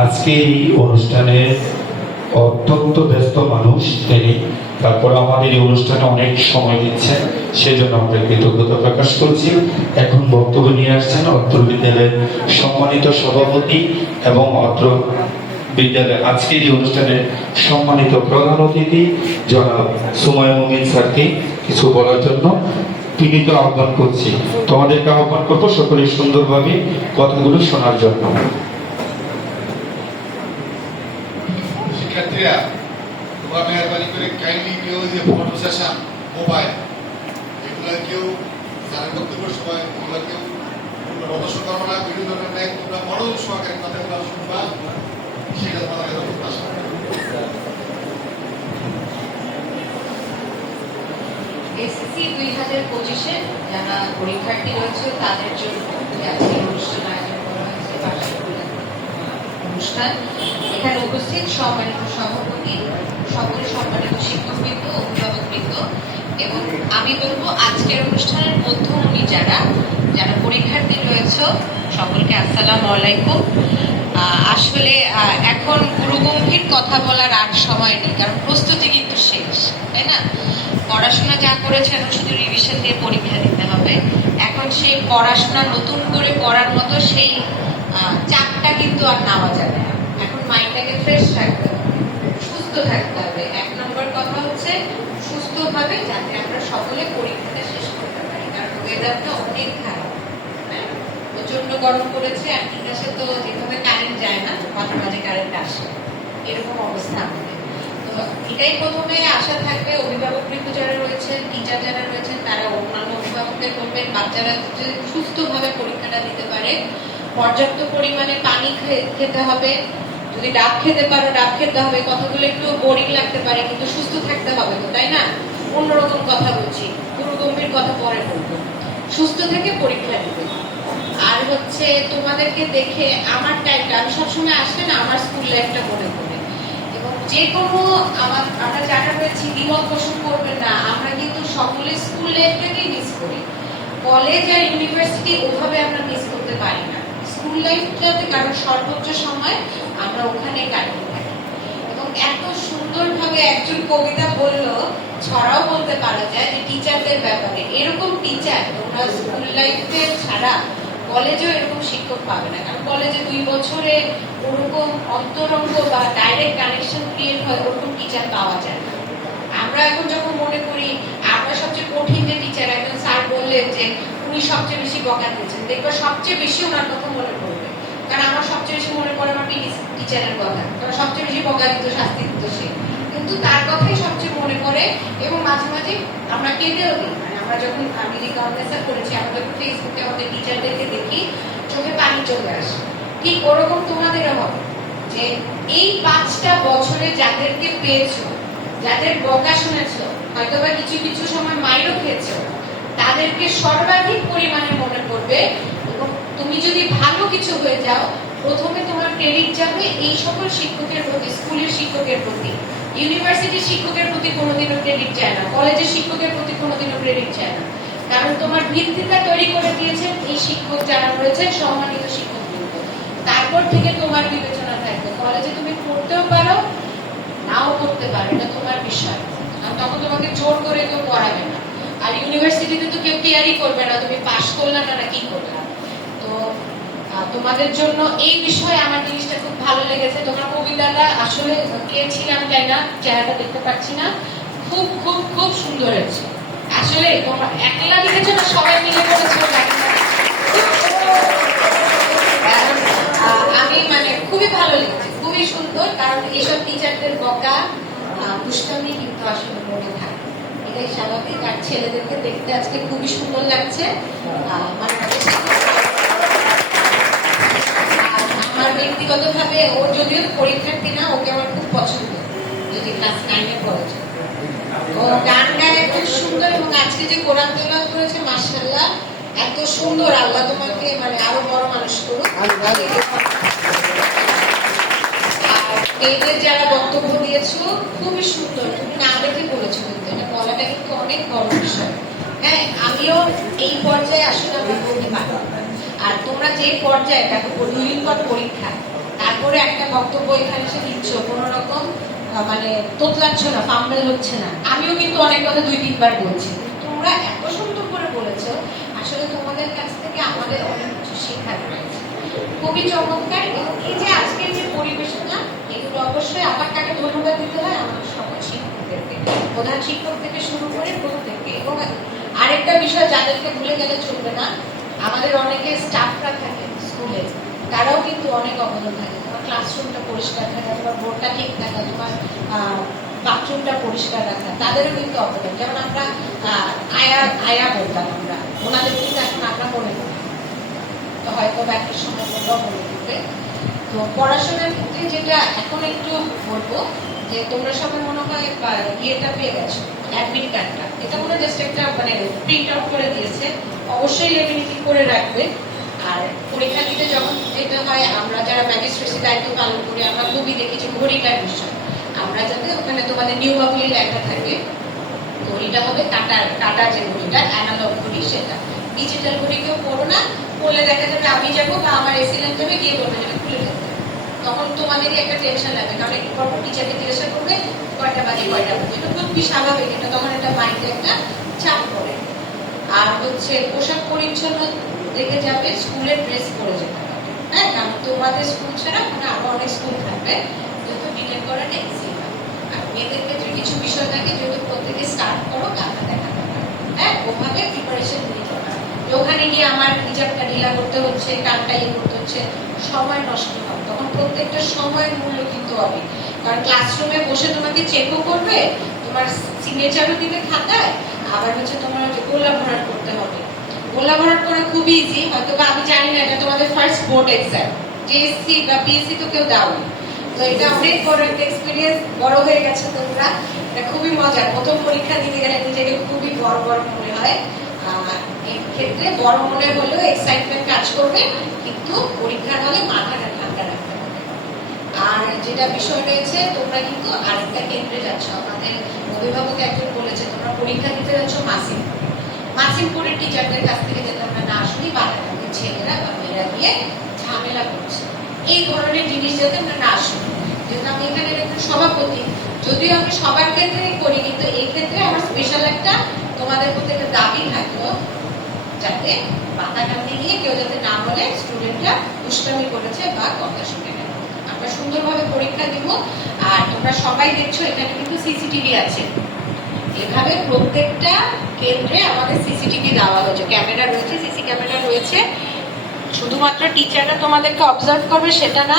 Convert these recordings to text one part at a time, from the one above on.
আজকে এই অনুষ্ঠানে অত্যন্ত ব্যস্ত মানুষ তিনি। তারপর আমাদের এই অনুষ্ঠানে অনেক সময় দিচ্ছেন, সেজন্য আমরা কৃতজ্ঞতা প্রকাশ করছি। এখন বক্তব্য নিয়ে আসছেন অত্র বিদ্যালয়ের সম্মানিত সভাপতি এবং অত্র বিদ্যালয়ের আজকের এই অনুষ্ঠানে সম্মানিত প্রধান অতিথি, জনাব সুময় মুমিন স্যারকে কিছু বলার জন্য তিনি তো আহ্বান করছি। তোমাদেরকে আহ্বান করব সকলে সুন্দরভাবে কথাগুলো শোনার জন্য। শিক্ষার্থীরা তোমরা মেহরবানি করে কাইন্ডলি কেউ যে ফটো সেশন মোবাইল এগুলো কেউ যারা বক্তব্যের সময় এগুলো কেউ প্রদর্শন করব না বিভিন্ন ধরনের তোমরা মনোযোগ সহকারে কথাগুলো শুনবা, সেটা তোমাদের প্রত্যাশা এসএসসি দুই হাজার পঁচিশে যারা পরীক্ষার্থী রয়েছে, তাদের জন্য আজকে অনুষ্ঠান আয়োজন করা হয়েছে অনুষ্ঠান। এখানে উপস্থিত সম্মানিত সভাপতি সকলে সম্মানিত শিক্ষকবৃন্দ, অভিভাবকবৃন্দ এবং আমি বলব আজকের অনুষ্ঠানের মধ্যমণি যারা যারা পরীক্ষার্থী রয়েছে, সকলকে আসসালামু আলাইকুম। আসলে এখন গুরুগম্ভীর কথা বলার আর সময় নেই, কারণ প্রস্তুতি কিন্তু শেষ, তাই না? পড়াশোনা যা করেছেন শুধু রিভিশন দিয়ে পরীক্ষা দিতে হবে। এখন সেই পড়াশোনা নতুন করে করার মতো সেই চাপটা কিন্তু আর নেওয়া যাবে না। এখন মাইন্ডটাকে ফ্রেশ রাখতে হবে, সুস্থ থাকতে হবে। এক নম্বর কথা হচ্ছে সুস্থভাবে যাতে আমরা সকলে পরীক্ষাটা শেষ করতে পারি, কারণ ওয়েদারটা অনেক খারাপ। হ্যাঁ? প্রচণ্ড গরম পড়েছে আর বিকাশে তো যেভাবে কারেন্ট যায় না, মাঝে মাঝে কারেন্ট আসে। এরকম অবস্থা আমাদের। তো এটাই প্রথমে আশা থাকবে, অভিভাবক বৃন্দ যারা রয়েছেন টিচার যারা রয়েছেন, তারা অন্যান্য অভিভাবকদের বলবেন, বাচ্চারা সুস্থভাবে পরীক্ষাটা দিতে পারে পর্যাপ্ত পরিমাণে পানি খেতে হবে। যদি ডাব খেতে পারো, ডাব খেতে হবে। কথাগুলো একটু বোরিং লাগতে পারে, কিন্তু সুস্থ থাকতে হবে তো, তাই না? অন্যরকম কথা বলছি। পুরো গম্ভীর কথা পরে বলব। সুস্থ থেকে পরীক্ষা দিবে আর হচ্ছে তোমাদেরকে দেখে আমার টাইমটা আমি সবসময় আসলে না আমার স্কুল লাইফটা মনে পড়ে। এবং যে কোনো আমার, আমরা যারা রয়েছি দ্বিমত পোষণ করবেন না, আমরা কিন্তু সকলে স্কুল লাইফটাকেই মিস করি। কলেজ আর ইউনিভার্সিটি ওভাবে আমরা মিস করতে পারি না। স্কুল লাইফটাতে কারণ সর্বোচ্চ সময় আমরা ওখানে কাটিয়ে থাকি। এবং এত সুন্দরভাবে একজন কবিতা বলল, ছড়াও বলতে পারা যায় যে টিচারদের ব্যাপারে। এরকম টিচার তোমরা স্কুল লাইফে ছাড়া কলেজেও এরকম শিক্ষক পাবে না। কারণ কলেজে দুই বছরে ওরকম অন্তরঙ্গ বা ডাইরেক্ট কানেকশন ক্রিয়েট হয়, ওরকম টিচার পাওয়া যায় না। আমরা এখন যখন মনে করি, আমরা সবচেয়ে কঠিন যে টিচার একজন স্যার বললেন যে উনি সবচেয়ে বেশি বকা দিয়েছেন। দেখবে সবচেয়ে বেশি ওনার কথা মনে পড়বে। কারণ আমার সবচেয়ে বেশি মনে পড়ে আমার টিচারের কথা। কারণ সবচেয়ে বেশি বকা দিত, শাস্তি দিত সে। কিন্তু তার কথাই সবচেয়ে মনে পড়ে এবং মাঝে মাঝে আমরা কেঁদেও দিই। মানে আমরা যখন আমি রিকগনাইজার করেছি, আমরা যখন ফেসবুকে আমাদের টিচারদেরকে দেখি, চোখে পানি চলে আসে। ঠিক ওরকম তোমাদেরও হবে যে এই পাঁচটা বছরে যাদেরকে পেয়েছ, যাদের বকা শুনেছো হয়তো বা কিছু কিছু সময় মাইরও খেয়েছো তাদেরকে সর্বাধিক পরিমাণে মনে করবে এবং তুমি যদি ভালো কিছু হয়ে যাও, প্রথমে তোমার ক্রেডিট যাবে এই সকল শিক্ষকের প্রতি, স্কুলের শিক্ষকের প্রতি। ইউনিভার্সিটির শিক্ষকের প্রতি কোনোদিনও ক্রেডিট চায় না, কলেজের শিক্ষকের প্রতি কোনোদিনও ক্রেডিট চায় না। কারণ তোমার ভিত্তিটা তৈরি করে দিয়েছেন এই শিক্ষক যারা রয়েছেন, সম্মানিত শিক্ষক তারপর থেকে তোমার বিবেচনা থাকবে, কলেজে তুমি পড়তেও পারো, নাও করতে পারো, এটা তোমার বিষয়। আর তখন তোমাকে জোর করে কেউ পড়াবে না। আর ইউনিভার্সিটিতে তো কেউ কেয়ারই করবে না, তুমি পাশ করলে না না কি করলা তো তোমাদের জন্য এই বিষয়ে আমার জিনিসটা খুব ভালো লেগেছে। তোমার কবিতাটা আসলে কে ছিলাম তাই না, চেহারাটা দেখতে পাচ্ছি না। খুব খুব খুব সুন্দর হয়েছে। আসলে তোমরা একলা লিখেছো না, সবাই মিলে করেছ? আমি মানে খুবই ভালো লিখছি, খুবই সুন্দর, কারণ এইসব টিচারদের বকা দুষ্টামি কিন্তু আসলে মনে থাকে এটাই স্বাভাবিক আর ছেলেদেরকে দেখতে আজকে খুবই সুন্দর লাগছে। আহ, মানে আর আমার ব্যক্তিগতভাবে ওর যদিও পরীক্ষার্থী না ওকে আমার খুব পছন্দ। যদি ক্লাস নাইনে পড়েছে ও গান গায় খুব সুন্দর এবং আজকে যে কোরআন তেলাওয়াত করেছে মাশাআল্লাহ এত সুন্দর। আল্লাহ তোমাকে মানে আরও বড় মানুষ করুক। যারা বক্তব্য দিয়েছ খুবই সুন্দর। তুমি না দেখে বলেছ অনেক হ্যাঁ আমিও এই পর্যায়ে আসলে পারি আর তোমরা যে পর্যায়ে, দেখো পরীক্ষা। তারপরে একটা বক্তব্য এখানে এসে দিচ্ছ রকম মানে তোতলাচ্ছ না ফাম্বেল হচ্ছে না। আমিও কিন্তু অনেক কথা দুই, তিনবার বলছি। তোমরা এত সুন্দর করে বলেছ, আসলে তোমাদের কাছ থেকে আমাদের অনেক কিছু শেখার রয়েছে। খুবই চমৎকার। এবং এই যে আজকের যে পরিবেশনা, এগুলো অবশ্যই আমার কাছে ধন্যবাদ দিতে হয় আমাদের সকল প্রধান শিক্ষক থেকে শুরু করে প্রত্যেককে এবং আরেকটা বিষয় যাদেরকে ভুলে গেলে চলবে না, আমাদের অনেকে স্টাফরা থাকে স্কুলে তারাও কিন্তু অনেক অবদান থাকে। তোমার ক্লাসরুমটা পরিষ্কার থাকা তোমার বোর্ডটা ঠিক থাকা তোমার বাথরুমটা পরিষ্কার রাখা, তাদেরও কিন্তু অবদান। যেমন আমরা আয়া আয়া বলতাম আমরা, ওনাদের কিন্তু এখন আমরা মনে করি তো হয়তো বা একটা সময় ওরাও মনে করবে। তো পড়াশোনার ক্ষেত্রে যেটা এখন একটু বলব যে তোমরা সবাই মনে হয় ইয়েটা পেয়ে গেছো অ্যাডমিট কার্ডটা এটা মনে জাস্ট একটা মানে প্রিন্ট আউট করে দিয়েছে। অবশ্যই লেমিনেটিং করে রাখবে। আর পরীক্ষা দিতে যখন যেটা হয়, আমরা যারা ম্যাজিস্ট্রেসি দায়িত্ব পালন করি, আমরা খুবই দেখেছি যে ঘড়িটার বিষয়। আমরা যাতে ওখানে তোমাদের নিয়মাবলী লেখা থাকে, ঘড়িটা হবে কাটার কাটা যে ঘড়িটা অ্যানালগ ঘড়ি সেটা। ডিজিটাল ঘড়ি কেউ পড়ো না, পড়লে দেখা যাবে আমি যাব বা আমার এসিলেন্ট যাবে গিয়ে বলবে যেটা খুলে ফেলতে তখন তোমাদেরই একটা টেনশন লাগবে, কারণ একটু পর টিচারকে জিজ্ঞাসা করবে কয়টা বাজে কয়টা বাজে। এটা খুবই স্বাভাবিক, এটা তখন একটা মাইন্ডে একটা চাপ পড়ে। আর হচ্ছে পোশাক পরিচ্ছন্ন দেখে যাবে স্কুলের ড্রেস পরে যেতে হবে। হ্যাঁ কারণ তোমাদের স্কুল ছাড়া মানে আরও অনেক স্কুল থাকবে, যেহেতু ডিটেল করা নেই আর মেয়েদের ক্ষেত্রে কিছু বিষয় থাকে, যেহেতু প্রত্যেকে স্টার্ট করো কাঁথা দেখা। হ্যাঁ ওভাবে প্রিপারেশন যে ওখানে গিয়ে আমার হিজাবটা ঢিলা করতে হচ্ছে, কানটা ইয়ে করতে হচ্ছে, সময় নষ্ট হয়। তখন প্রত্যেকটা সময়ের মূল্য কিন্তু হবে কারণ ক্লাসরুমে বসে তোমাকে চেকও করবে, তোমার সিগনেচারও দিবে খাতায়, আবার হচ্ছে তোমার গোলা ভরাট করতে হবে। গোলা ভরাট করা খুব ইজি হয়তো বা আমি জানি না, এটা তোমাদের ফার্স্ট বোর্ড এক্সাম জেএসসি বা পিএসসি তো কেউ দাওনি। তো এটা অনেক বড় একটা এক্সপিরিয়েন্স বড় হয়ে গেছে তোমরা। এটা খুবই মজার। প্রথম পরীক্ষা দিতে গেলে নিজেকে খুবই বড় বড় মনে হয়। ক্ষেত্রে বড় মনে হলেও এক্সাইটমেন্ট কাজ করবে, কিন্তু পরীক্ষার হলে মাথাটা ঠান্ডা রাখতে হবে। আর যেটা বিষয় রয়েছে, তোমরা কিন্তু আরেকটা কেন্দ্রে যাচ্ছ। আমাদের অভিভাবক একজন বলেছে, তোমরা পরীক্ষা দিতে যাচ্ছ মাসিমপুরে মাসিমপুরের টিচারদের কাছ থেকে যেটা আমরা না শুনি বাচ্চাদের ছেলেরা বা মেয়েরা গিয়ে ঝামেলা করছে। এই ধরনের জিনিস যাতে আমরা না শুনি। যেহেতু আমি এখানে একজন সভাপতি, যদিও আমি সবার ক্ষেত্রে করি, কিন্তু এই ক্ষেত্রে আমার স্পেশাল একটা তোমাদের প্রতি একটা দাবি থাকল যাতে পাতা টানতে গিয়ে কেউ যাতে না বলে স্টুডেন্টরা দুষ্টামি করেছে বা কথা শুনে আমরা সুন্দরভাবে পরীক্ষা দিব আর তোমরা সবাই দেখছ, এখানে কিন্তু সিসিটিভি আছে। এভাবে প্রত্যেকটা কেন্দ্রে আমাদের সিসিটিভি দেওয়া হয়েছে ক্যামেরা রয়েছে, সিসি ক্যামেরা রয়েছে। শুধুমাত্র টিচাররা তোমাদেরকে অবজার্ভ করবে, সেটা না,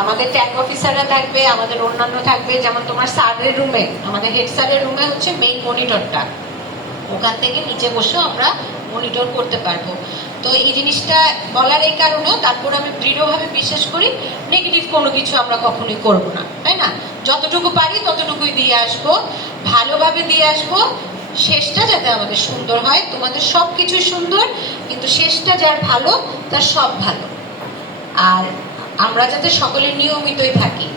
আমাদের ট্যাগ অফিসাররা থাকবে, আমাদের অন্যান্য থাকবে। যেমন তোমার স্যারের রুমে আমাদের হেড স্যারের রুমে হচ্ছে মেইন মনিটরটা ওখান থেকে নিচে বসেও আমরা মনিটর করতে পারব। তো এই জিনিসটা বলার এই কারণেও তারপর আমি দৃঢ়ভাবে বিশ্বাস করি নেগেটিভ কোনো কিছু আমরা কখনোই করব না, তাই না? যতটুকু পারি ততটুকুই দিয়ে আসব, ভালোভাবে দিয়ে আসব। শেষটা যাতে আমাদের সুন্দর হয়, তোমাদের সব কিছুই সুন্দর, কিন্তু শেষটা যার ভালো, তার সব ভালো। আর আমরা যাতে সকলে নিয়মিতই থাকি।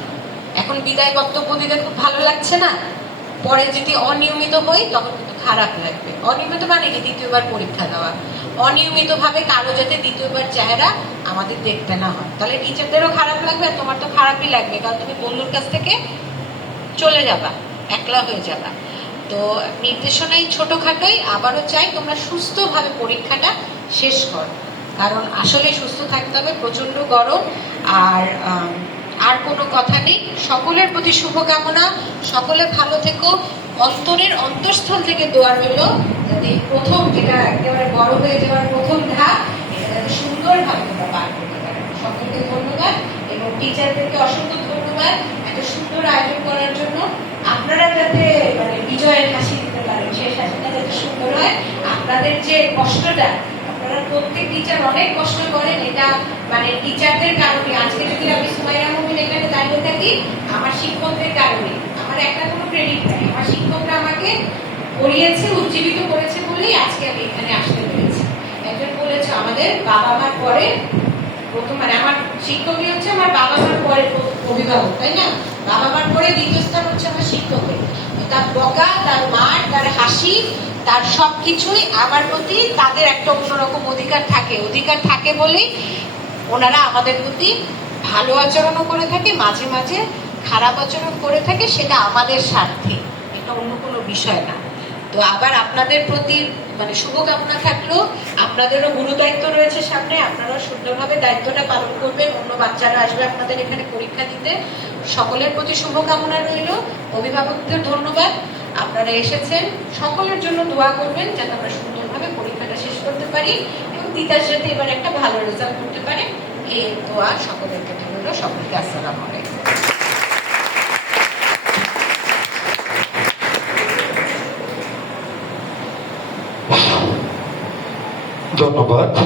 এখন বিদায় বক্তব্য দিতে খুব ভালো লাগছে না? পরে যদি অনিয়মিত হই, তখন খারাপ লাগবে। অনিয়মিত মানে কি দ্বিতীয়বার পরীক্ষা দেওয়া। অনিয়মিতভাবে কারও যাতে দ্বিতীয়বার চেহারা আমাদের দেখতে না হয়। তাহলে টিচারদেরও খারাপ লাগবে আর তোমার তো খারাপই লাগবে। কারণ তুমি বন্ধুর কাছ থেকে চলে যাবা, একলা হয়ে যাবা। তো নির্দেশনায় ছোটোখাটোই আবারও চাই তোমরা সুস্থভাবে পরীক্ষাটা শেষ করো। কারণ আসলে সুস্থ থাকতে হবে, প্রচণ্ড গরম আর আর কোনো কথা নেই। সকলের প্রতি শুভকামনা। সকলে ভালো থেকো। অন্তরের অন্তঃস্থল থেকে দোয়া রইল। যাতে প্রথম যেটা একেবারে বড় হয়ে যাওয়ার প্রথম ধাপ সুন্দরভাবে তোমরা পার করতে পারো। সকলকে ধন্যবাদ এবং টিচারদেরকে অসংখ্য ধন্যবাদ এত সুন্দর আয়োজন করার জন্য। আপনারা যাতে মানে বিজয়ের হাসি দিতে পারেন, সেই হাসিটা যাতে সুন্দর হয়। আপনাদের যে কষ্টটা প্রত্যেক টিচার অনেক কষ্ট করেন, এটা মানে টিচারদের কারণে। আজকে যদি আমি সুমাইয়া মুমিন এখানে দাঁড়িয়ে থাকি, আমার শিক্ষকদের কারণে। আমার একটা কোনো ক্রেডিট নাই। আমার শিক্ষকরা আমাকে পড়িয়েছে উজ্জীবিত করেছে বলেই আজকে আমি এখানে আসতে পেরেছি। একজন বলেছে, আমাদের বাবা মার পরে প্রথম মানে আমার শিক্ষকই হচ্ছে আমার বাবা মার পরে অভিভাবক, তাই না? বাবা মার পরে দ্বিতীয় স্থান হচ্ছে আমার শিক্ষকের। তার বকা, তার মার, তার হাসি তার সব কিছুই আমার প্রতি তাদের একটা অন্যরকম অধিকার থাকে। অধিকার থাকে বলেই ওনারা আমাদের প্রতি ভালো আচরণও করে থাকে, মাঝে মাঝে খারাপ আচরণ করে থাকে, সেটা আমাদের স্বার্থে। এটা অন্য কোনো বিষয় না। তো আবার আপনাদের প্রতি মানে শুভকামনা থাকল, আপনাদেরও গুরু দায়িত্ব রয়েছে সামনে, আপনারাও সুন্দরভাবে দায়িত্বটা পালন করবেন, অন্য বাচ্চারা আসবে আপনাদের এখানে পরীক্ষা দিতে। সকলের প্রতি শুভকামনা রইল। অভিভাবকদের ধন্যবাদ। আপনারা এসেছেন, সকলের জন্য দোয়া করবেন যাতে আমরা সুন্দরভাবে পরীক্ষাটা শেষ করতে পারি এবং তিতার যাতে এবার একটা ভালো রেজাল্ট করতে পারে। এই দোয়া সকলের রইল সকলকে আসসালামু আলাইকুম। ধন্যবাদ।